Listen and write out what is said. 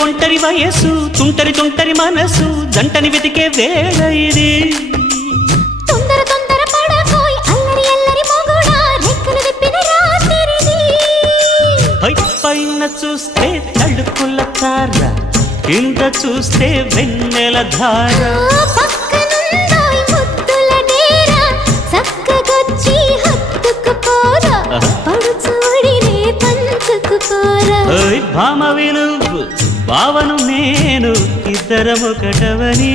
ఒంటరి వయస్సు తుంటరి తుంటరి మనసు జంటని వెతికే వేళ ఇది తొందర తొందర పడకోయ్ అల్లరి అల్లరి మొగుడా రెక్కలు విప్పిన రాత్రిది పైన చూస్తే తడుకుల తార కింద చూస్తే వెన్నెల ధార పక్కనుందోయ్ ముద్దుల డేరా చక్కగొచ్చి హత్తుకుపోరా పడుచోడినే పంచుకుపోరా భామ విలువు భావను నేను ఇద్దరమొకటవని